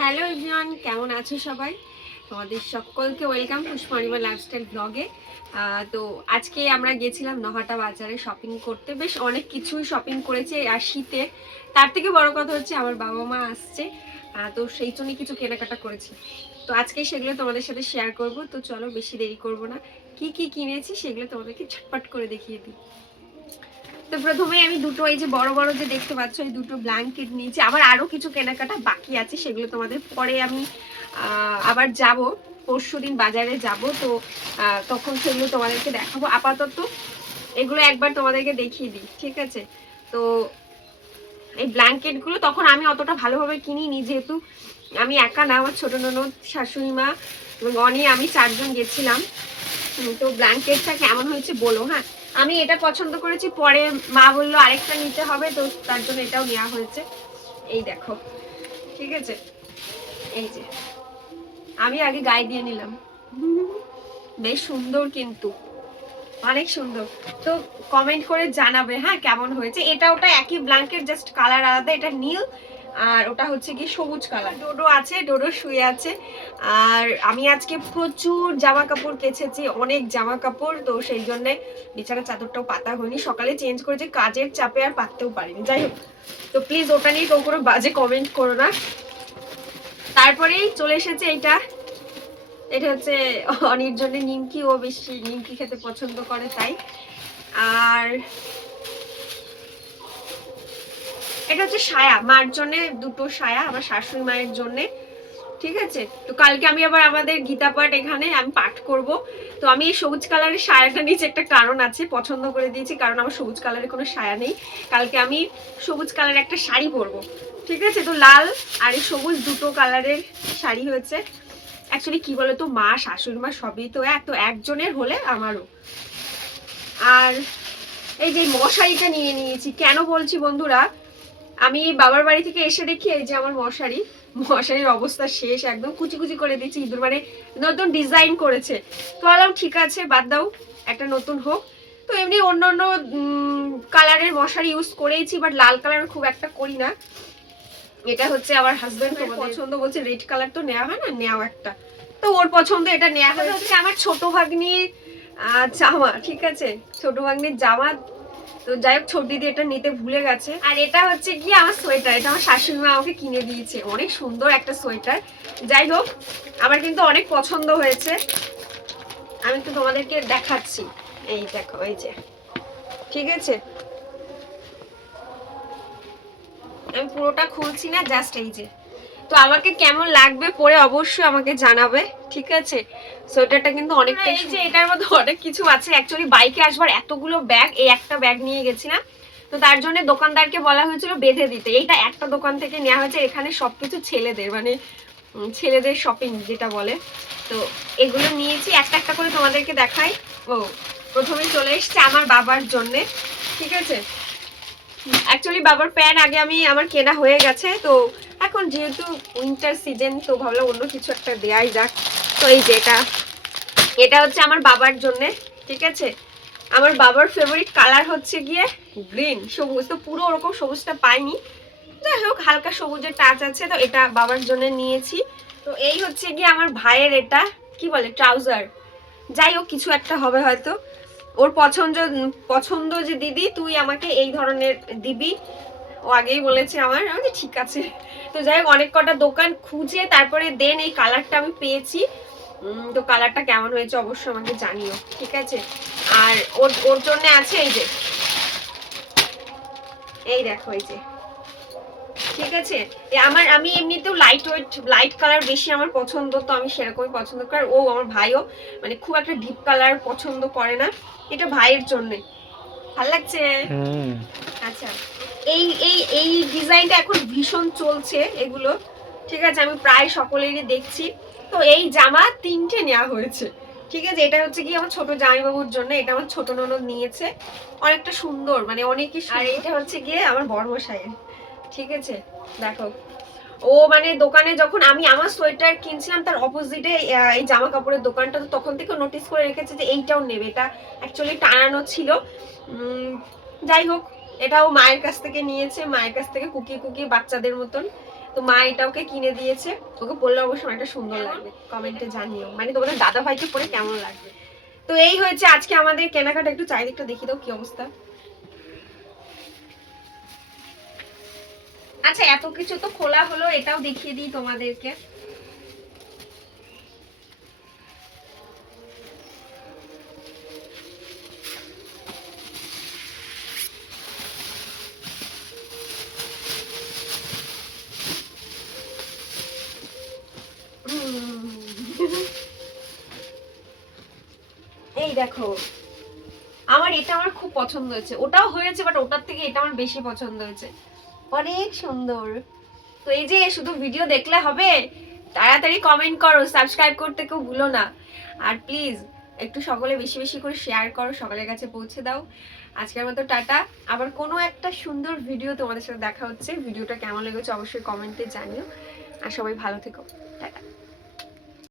Hello everyone, কেমন আছো সবাই? তোমাদের সকলকে ওয়েলকাম পুষ্পনিমা লাইফস্টাইল ব্লগে। তো আজকে আমরা গেছিলাম নহাটা বাজারে শপিং করতে। বেশ অনেক কিছুই শপিং করেছি আর শীতে। তার থেকে বড় কথা হচ্ছে আমার বাবা মা আসছে, তো সেই জন্য কিছু কেনাকাটা করেছি। তো আজকে সেগুলো তোমাদের সাথে শেয়ার করব। তো চলো বেশি দেরি করব না, কি কি কিনেছি সেগুলো তোমাদেরকে ঝটপট করে দেখিয়ে দিই। তো প্রথমে আমি দুটো এই যে বড় বড় যে দেখতে পাচ্ছ এই দুটো ব্ল্যাঙ্কেট নিয়েছি। আবার আরো কিছু কেনাকাটা বাকি আছে, সেগুলো তোমাদের পরে আমি আবার যাব, পরশুদিন বাজারে যাব। তো তখন সেগুলো তোমাদেরকে দেখাবো। আপাতত এগুলো একবার তোমাদেরকে দেখিয়ে দিই, ঠিক আছে? তো এই ব্ল্যাঙ্কেটগুলো তখন আমি অতটা ভালোভাবে কিনিনি, যেহেতু আমি একা না, আমার ছোট ননদ, শাশুড়ি মা এবং অনি, আমি চারজন গেছিলাম। তো ব্ল্যাঙ্কেটটা কেমন হয়েছে বলো। হ্যাঁ, আমি এটা পছন্দ করেছি, পরে মা বললো আরেকটা নিতে হবে, তো তার জন্য এটাও নেওয়া হয়েছে। এই দেখো, ঠিক আছে? এই যে আমি আগে গায়ে দিয়ে নিলাম, বেশ সুন্দর, কিন্তু অনেক সুন্দর। তো কমেন্ট করে জানাবে হ্যাঁ কেমন হয়েছে। এটা ওটা একই ব্ল্যাঙ্কেট, জাস্ট কালার আলাদা। এটা নীল আর ওটা হচ্ছে কি সবুজ কালার। ডোডো আছে, ডোডো শুয়ে আছে। আর আমি আজকে প্রচুর জামা কাপড় কেচেছি, অনেক জামা কাপড়। তো সেই জন্যে বিছানা চাদরটাও পাতা হয়নি, সকালে চেঞ্জ করেছি, কাজের চাপে আর পাততেও পারিনি। যাই হোক, তো প্লিজ ওটা নিয়ে কেউ কোনো বাজে কমেন্ট করো না। তারপরেই চলে এসেছে এইটা। এটা হচ্ছে অনির জন্য নিমকি, ও বেশি নিমকি খেতে পছন্দ করে তাই। আর এটা হচ্ছে সায়া, মার জন্য দুটো সায়া, আমার শাশুড়ি মায়ের জন্য, ঠিক আছে? তো কালকে আমি আবার আমাদের গীতা পাঠ এখানে আমি পাঠ করব। তো আমি এই সবুজ কালারের সায়াটা নিয়েছি, একটা কারণ আছে, পছন্দ করে দিয়েছি, কারণ আমার সবুজ কালারের কোনো সায়া নেই। কালকে আমি সবুজ কালারের একটা শাড়ি পরবো, ঠিক আছে? তো লাল আর এই সবুজ দুটো কালারের শাড়ি হয়েছে। অ্যাকচুয়ালি কি বলতো, মা শাশুড়ি মা সবই তো একজনের হলে আমারও। আর এই যে মশারিটা নিয়ে নিয়েছি, কেন বলছি বন্ধুরা, আমি বাবার বাড়ি থেকে এসে দেখি এই যে আমার মশারির অবস্থা শেষ, একদম কুচি কুচি করে দিচ্ছি। ইঁদুর মানে নতুন ডিজাইন করেছে। তো বললাম ঠিক আছে, বাদ দাও, একটা নতুন হোক। তো এমনি অন্য অন্য কালারের মশারি ইউজ করেইছি, বাট লাল কালার খুব একটা করি না। এটা হচ্ছে আমার হাজবেন্ড পছন্দ, বলছে রেড কালার তো নেওয়া হয় না, নেওয়া একটা। তো ওর পছন্দ, এটা নেওয়া হচ্ছে। আমার ছোট ভাগ্নির জামা, ঠিক আছে? ছোট ভাগ্নির জামা। তো যাই হোক, ছোট দিদি এটা নিতে ভুলে গেছে। আর এটা হচ্ছে কি আমার সোয়েটার, এটা আমার শাশুড়ি মা আমাকে কিনে দিয়েছে, অনেক সুন্দর একটা সোয়েটার। যাই হোক, আমার কিন্তু অনেক পছন্দ হয়েছে। আমি একটু তোমাদেরকে দেখাচ্ছি, এই দেখো, এই যে, ঠিক আছে? আমি পুরোটা খুলছি না, জাস্ট এই যে। তো আমাকে কেমন লাগবে পরে অবশ্যই আমাকে জানাবে, ঠিক আছে? সোয়েটারটা কিন্তু অনেকটা, এই যে এটার মধ্যে অনেক কিছু আছে। অ্যাকচুয়ালি বাইকে আসবার এতগুলো ব্যাগ, এই একটা ব্যাগ নিয়ে গেছিলাম, তো তার জন্য দোকানদারকে বলা হয়েছিল বেঁধে দিতে। এইটা একটা দোকান থেকে নেওয়া হয়েছে, এখানে সবকিছু ছেলেদের, মানে ছেলেদের শপিং যেটা বলে। তো এগুলো নিয়েছি, একটা একটা করে তোমাদেরকে দেখাই। ও, প্রথমে চলে এসছে আমার বাবার জন্যে, ঠিক আছে? অ্যাকচুয়ালি বাবার প্যান্ট আগে আমার কেনা হয়ে গেছে। তো এখন যেহেতু উইন্টার সিজন, তো ভাবলাম অন্য কিছু একটা দেয়াই যাক। তো এই যে এটা হচ্ছে আমার বাবার জন্য, ঠিক আছে? আমার বাবার ফেভারিট কালার হচ্ছে গিয়ে গ্রিন, সবুজ। তো পুরো ওরকম সবুজটা পাইনি, যাই হোক হালকা সবুজের টাচ আছে, তো এটা বাবার জন্য নিয়েছি। তো এই হচ্ছে গিয়ে আমার ভাইয়ের, এটা কি বলে, ট্রাউজার। যাই হোক, কিছু একটা হবে হয়তো। ওর পছন্দ যে দিদি তুই আমাকে এই ধরনের দিবি, ও আগেই বলেছে আমার, আমি ঠিক আছে। তো যাই হোক, অনেক কটা দোকান খুঁজে তারপরে দেন এই কালারটা আমি পেয়েছি। তো কালারটা কেমন হয়েছে অবশ্যই আমাকে জানিও, ঠিক আছে? আর ওর জন্য আছে এই যে, এই দেখো, এই যে, ঠিক আছে? আমি এমনিতেও লাইট কালার বেশি আমার পছন্দ, তো আমি সেরকমই পছন্দ করি। ও আমার ভাইও মানে খুব একটা ডিপ কালার পছন্দ করে না। এটা ভাইয়ের জন্য ভালো লাগছে। আচ্ছা, এই এই এই ডিজাইনটা এখন ভীষণ চলছে এগুলো, ঠিক আছে? আমি প্রায় সকলেরই দেখছি। তো এই জামা তিনটে নেওয়া হয়েছে, ঠিক আছে? এটা হচ্ছে কি আমার ছোট জামাইবাবুর জন্য, এটা আমার ছোট ননদ নিয়েছে, অনেকটা সুন্দর, মানে অনেকই। আর এটা হচ্ছে গিয়ে আমার বড়মশাইয়ের, ঠিক আছে? দেখো, ও মানে দোকানে যখন আমি আমার সোয়েটার কিনছিলাম, তার অপোজিটে এই জামা কাপড়ের দোকানটা, তো তখন থেকে নোটিস করে রেখেছে যে এইটাও নেবে। এটা অ্যাকচুয়ালি টানানো ছিল। যাই হোক, এটাও মায়ের কাছ থেকে নিয়েছে, মায়ের কাছ থেকে কুকিয়ে কুকিয়ে বাচ্চাদের মতন। তো মা এটা ওকে কিনে দিয়েছে, ওকে পরলে অবশ্যই অনেকটা সুন্দর লাগবে, কমেন্টে জানিও, মানে তোমাদের দাদা ভাইকে পরে কেমন লাগবে। তো এই হয়েছে আজকে আমাদের কেনাকাটা, একটু চারিদিকটা দেখিয়ে দাও কি অবস্থা। আচ্ছা এত কিছু তো খোলা হলো, এটাও দেখিয়ে দিই তোমাদেরকে। এই দেখো, আমার এটা আমার খুব পছন্দ হয়েছে, ওটাও হয়েছে বাট ওটার থেকে এটা আমার বেশি পছন্দ হয়েছে, অনেক সুন্দর। তো এই যে শুধু ভিডিও দেখলে হবে, তাড়াতাড়ি কমেন্ট করো, সাবস্ক্রাইব করতে কেউ ভুলো না, আর প্লিজ একটু সকলে বেশি বেশি করে শেয়ার করো, সকলের কাছে পৌঁছে দাও। আজকের মতো টাটা, আবার কোনো একটা সুন্দর ভিডিও তোমাদের সাথে দেখা হচ্ছে। ভিডিওটা কেমন লেগেছে অবশ্যই কমেন্টে জানিও, আর সবাই ভালো থেকো, টাটা।